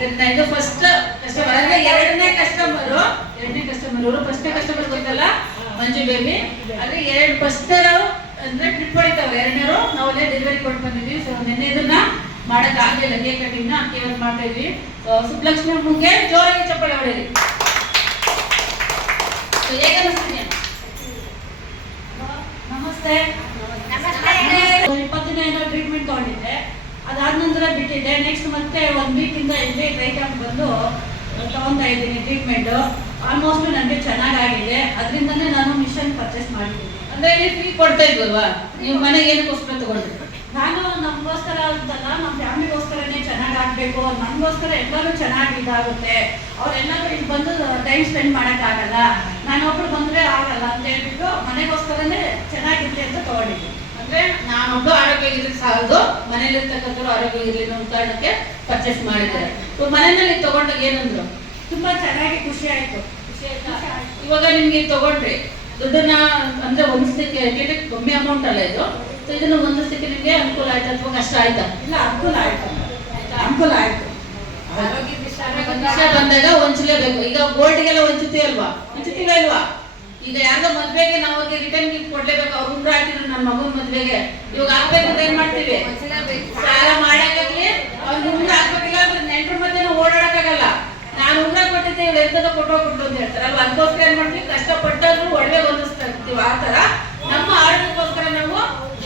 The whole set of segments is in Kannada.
ಸರಿನಾ? ಇದು ಫಸ್ಟ್ ಕಸ್ಟಮರ್ ಅಂದ್ರೆ ಎರಡನೇ ಕಸ್ಟಮರ್ ಇವರು. ಫಸ್ಟ್ ಕಸ್ಟಮರ್ ಗೊತ್ತಲ್ಲ ಮಂಜು ಬೇಬಿ, ಅಂದ್ರೆ ಎರಡು ಫಸ್ಟ್ ಅಂದ್ರೆ ಟ್ರಿಪ್ ಹೊಡಿತಾವ್ರೆ, ಎರಡನೇರು ನಾವು ಅಲ್ಲೇ ಡೆಲಿವರಿ ಕೊಟ್ಟು ಬಂದಿದ್ವಿ. ಸೊ ನಿನ್ನೆ ಇದನ್ನ ಮಾಡಕ್ ಆಗಲಿಲ್ಲ, ಕೇಕ್ ಕಟಿಂಗ್ ಅದಕ್ಕೆ ಇವತ್ತು ಮಾಡ್ತಾ ಇದ್ವಿ. ಸುಬ್ಲಕ್ಷ್ಮಿ ಅಮ್ಮಂಗೆ ಜೋರಾಗಿ ಚಪ್ಪಾಳೆ ಹೊಡೆಯಿರಿ. ಹೇಗೆ ಅನಿಸ್ತೀನಿ? ನಮಸ್ತೆ. 20 ದಿನ ಏನೋ ಟ್ರೀಟ್ಮೆಂಟ್ ತಗೊಂಡಿದ್ದೆ, ಅದಾದ ನಂತರ ಬಿಟ್ಟಿದ್ದೆ. ನೆಕ್ಸ್ಟ್ ಮತ್ತೆ 1 ವೀಕಿಂದ ಇಲ್ಲಿ ಟ್ರೈ ಕ್ಯಾಂಪ್ ಬಂದು ತಗೊತಾ ಇದ್ದೀನಿ ಟ್ರೀಟ್ಮೆಂಟ್. ಆಲ್ಮೋಸ್ಟ್ ನನಗೆ ಚೆನ್ನಾಗಾಗಿದೆ, ಅದರಿಂದನೇ ನಾನು ಮಿಷನ್ ಪರ್ಚೇಸ್ ಮಾಡಿದ್ದೀನಿ. ಅಂದ್ರೆ ನೀವು ಫ್ರೀ ಕೊಡ್ತಾ ಇದ್ವಲ್ವಾ, ನೀವು ಮನೆಗೆ ಏನಕ್ಕೋಸ್ಕರ ತಗೊಂಡ್ರಿ? ನಾನು ನಮಗೋಸ್ಕರ ಅಂತಲ್ಲ, ನಮ್ಮ ಫ್ಯಾಮಿಲಿಗೋಸ್ಕರನೇ ಚೆನ್ನಾಗಾಗಬೇಕು, ನನಗೋಸ್ಕರ ಎಲ್ಲರೂ ಚೆನ್ನಾಗಿ ಇದಾಗುತ್ತೆ. ಅವರೆಲ್ಲರೂ ಇಲ್ಲಿ ಬಂದು ಟೈಮ್ ಸ್ಪೆಂಡ್ ಮಾಡೋಕ್ಕಾಗಲ್ಲ, ನಾನೊಬ್ರು ಬಂದರೆ ಆಗಲ್ಲ ಅಂತ ಹೇಳ್ಬಿಟ್ಟು ಮನೆಗೋಸ್ಕರನೇ ಚೆನ್ನಾಗಿರ್ಲಿ ಅಂತ ತಗೊಂಡಿದ್ದೀನಿ. ಅಂದ್ರೆ ನಾನೊಬ್ಬ ಆರೋಗ್ಯ ಇರಲಿ ಸಾಲದು, ಮನೇಲಿರ್ತಕ್ಕಂಥವ್ರು ಆರೋಗ್ಯ ಇರಲಿ ಅನ್ನೋ ಕಾರಣಕ್ಕೆ ಪರ್ಚೇಸ್ ಮಾಡಿದ್ದಾರೆ. ಮನೆಯಲ್ಲಿ ತಗೊಂಡಾಗ ಏನಂದ್ರು? ತುಂಬಾ ಚೆನ್ನಾಗಿ ಖುಷಿ ಆಯ್ತು. ಇವಾಗ ನಿಮ್ಗೆ ತಗೊಂಡ್ರಿ ದುಡ್ಡನ್ನ ಅಂದ್ರೆ ಹೊಂದಿಸ್ಲಿಕ್ಕೆ ಕಮ್ಮಿ ಅಮೌಂಟ್ ಅಲ್ಲ ಇದು. ಸೊ ಇದನ್ನ ಹೊಂದಿಸ್ಲಿಕ್ಕೆ ನಿಮ್ಗೆ ಅನುಕೂಲ ಆಯ್ತಾ ಅಥವಾ ಕಷ್ಟ ಆಯ್ತಾ? ಇಲ್ಲ, ಅನುಕೂಲ ಆಯ್ತು. ವಿಷಯ ಬಂದಾಗ ಹೊಂಚಲೇಬೇಕು. ಈಗ ಗೋಲ್ಡ್ಗೆಲ್ಲ ಹೊಂಚುತ್ತೀವಿ ಅಲ್ವಾ, ಹೊಂಚುತ್ತೀವಿ ಅಲ್ವಾ? ಈಗ ಯಾರ್ದೋ ಮದ್ವೆಗೆ ನಾವು ಅವ್ರಿಗೆ ರಿಟರ್ನ್ ಗಿಫ್ಟ್ ಕೊಡ್ಲೇಬೇಕು. ಅವ್ರು ಉಂಡ್ರ ಹಾಕಿದ್ರು ನನ್ನ ಮಗನ ಮದ್ವೆಗೆ, ಇವಾಗ ಹಾಕ್ಬೇಕಂತ ಏನ್ ಮಾಡ್ತೀವಿ? ಸಾಲ ಮಾಡಕ್ಕಾಗ್ಲಿ ಅವ್ರಿಗೆ ಉಂಡ್ರ ಹಾಕ್ಬೇಕಿಲ್ಲ ಅಂದ್ರೆ ನೆಂಟ್ರ ಮಧ್ಯೆ ಓಡಾಡಕ್ಕಾಗಲ್ಲ. ನಾನು ಉಂಗ್ರ ಕೊಟ್ಟಿದ್ದೆ, ಇವ್ರು ಎಂತದ ಕೊಟ್ಟೋಗ್ಬಿಟ್ಟು ಅಂತ ಹೇಳ್ತಾರೆ ಅಲ್ವಾ. ಅದಕ್ಕೋಸ್ಕರ ಏನ್ ಮಾಡ್ತೀವಿ? ಕಷ್ಟಪಟ್ಟರು ಒಡವೆ ಹೊಂದಿಸ್ತಾ ಇರ್ತೀವಿ. ಆ ತರ ನಮ್ಮ ಆರೋಗ್ಯಕ್ಕೋಸ್ಕರ ನಾವು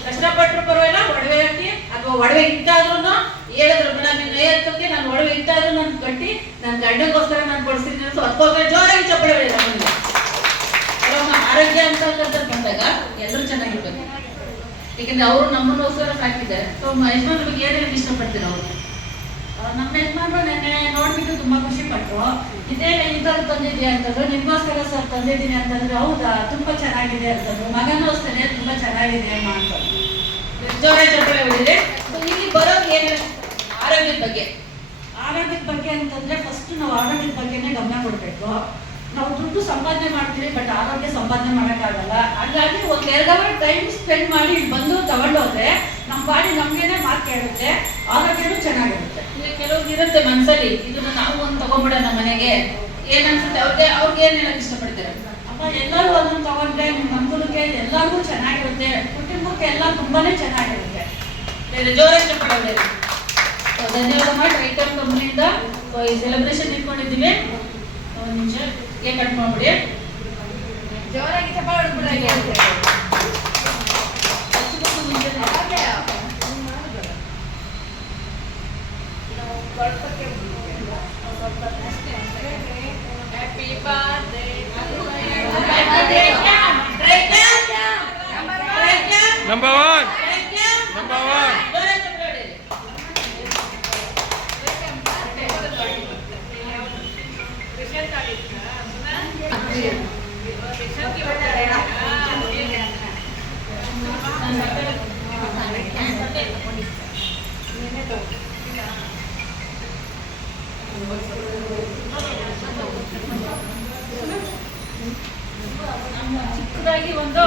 ಕಷ್ಟಪಟ್ಟರು ಪರವಾಗಿಲ್ಲ, ಒಡವೆ ಹಾಕಿ ಅಥವಾ ಒಡವೆ ಇಟ್ಟಾದ್ರೂ ಹೇಳಿದ್ರು ನಾನು ನೈಯತ್ತಕ್ಕೆ ನಾನು ಒಡವೆ ಇಟ್ಟಾದ್ರೂ ನಾನು ಕಟ್ಟಿ ನನ್ನ ಗಂಡಗೋಸ್ಕರ ನಾನು ಕೊಡಿಸ್ತೀನಿ. ಸೊ ಅದಕ್ಕೋಸ್ಕರ ಜೋರಾಗಿ ಚಪ್ಪಳೆ ಹೊಡೆದ ನಮಗೆ. ಆರೋಗ್ಯ ಅಂತ ಬಂದಾಗ ಎಲ್ಲರೂ ಚೆನ್ನಾಗಿರ್ಬೇಕು, ಯಾಕಂದ್ರೆ ಅವರು ನಮ್ಮನ್ನೋಸ್ಕರ ಸಾಕಿದ್ದಾರೆ. ಸೊ ಯಜಮಾನ್ರ ಬಗ್ಗೆ ಏನೇನು ಇಷ್ಟಪಡ್ತೀರ? ಅವರು ನಮ್ಮ ಯಜಮಾನ್ರು ನೆನ್ನೆ ನೋಡ್ಬಿಟ್ಟು ತುಂಬಾ ಖುಷಿ ಪಟ್ರು. ಇದೇನೆ ಈ ತರ ತಂದಿದ್ಯಾ ಅಂತಂದ್ರು, ನಿಮ್ಗೋಸ್ಕರ ಸರ್ ತಂದಿದ್ದೀನಿ ಅಂತಂದ್ರೆ. ಹೌದಾ, ತುಂಬಾ ಚೆನ್ನಾಗಿದೆ ಅಂತಂದ್ರು. ಮಗನೂ ಅಷ್ಟೇ ತುಂಬಾ ಚೆನ್ನಾಗಿದೆ ಅಮ್ಮ ಅಂತಂದ್ರು. ಜೋರ ಚಪ್ಪಳೆ ಹೊಡಿದೆ. ಇಲ್ಲಿ ಬರೋದು ಏನು? ಆರೋಗ್ಯದ ಬಗ್ಗೆ ಅಂತಂದ್ರೆ ಫಸ್ಟ್ ನಾವು ಆರೋಗ್ಯದ ಬಗ್ಗೆನೇ ಗಮನ ಕೊಡ್ಬೇಕು. ನಾವು ದುಡ್ಡು ಸಂಪಾದನೆ ಮಾಡ್ತೀವಿ, ಬಟ್ ಆರೋಗ್ಯ ಸಂಪಾದನೆ ಮಾಡೋಕ್ಕಾಗಲ್ಲ. ಹಾಗಾಗಿ ಒಂದು 2 ಅವರ್ ಟೈಮ್ ಸ್ಪೆಂಡ್ ಮಾಡಿ ಇಲ್ಲಿ ಬಂದು ತಗೊಂಡೋದ್ರೆ ನಮ್ಮ ಬಾಡಿ ನಮ್ಗೇನೆ ಮಾತು ಕೇಳುತ್ತೆ, ಆರೋಗ್ಯನೂ ಚೆನ್ನಾಗಿರುತ್ತೆ. ಈಗ ಕೆಲವ್ರಿಗೆ ಇರುತ್ತೆ ಮನಸ್ಸಲ್ಲಿ, ಇದನ್ನ ನಾವು ಒಂದು ತಗೊಂಡ್ಬಿಡೋಣ ಮನೆಗೆ, ಏನನ್ಸುತ್ತೆ ಅವ್ರಿಗೆ ಏನ್ ಹೇಳಕ್ ಇಷ್ಟಪಡ್ತಾರೆ? ಅಪ್ಪ ಎಲ್ಲರೂ ಒಂದೊಂದು ತಗೊಂಡ್ರೆ ನಿಮ್ಮ ಮಕ್ಕಳಿಗೆ ಎಲ್ಲರಿಗೂ ಚೆನ್ನಾಗಿರುತ್ತೆ, ಕುಟುಂಬಕ್ಕೆ ಎಲ್ಲ ತುಂಬಾನೇ ಚೆನ್ನಾಗಿರುತ್ತೆ. ಜೋರಾಗಿ ಚಪ್ಪಾಳೆ. ಧನ್ಯವಾದ ಮಾಡಿ ರೈತರ ಕಂಪನಿಯಿಂದ ಈ ಸೆಲೆಬ್ರೇಷನ್ ಇಟ್ಕೊಂಡಿದ್ದೀವಿ. ಒಂದು ನಿಮಿಷ ಕೇಕ್ ಕಟ್ ಮಾಡ್ಬಿಡಿ. ಜೋರಾಗಿ ಚಪ್ಪಾಳೆ ಹೊಡೆದ್ಬಿಡ್ರಿ. Number one. ಚಿಕ್ಕದಾಗಿ ಒಂದು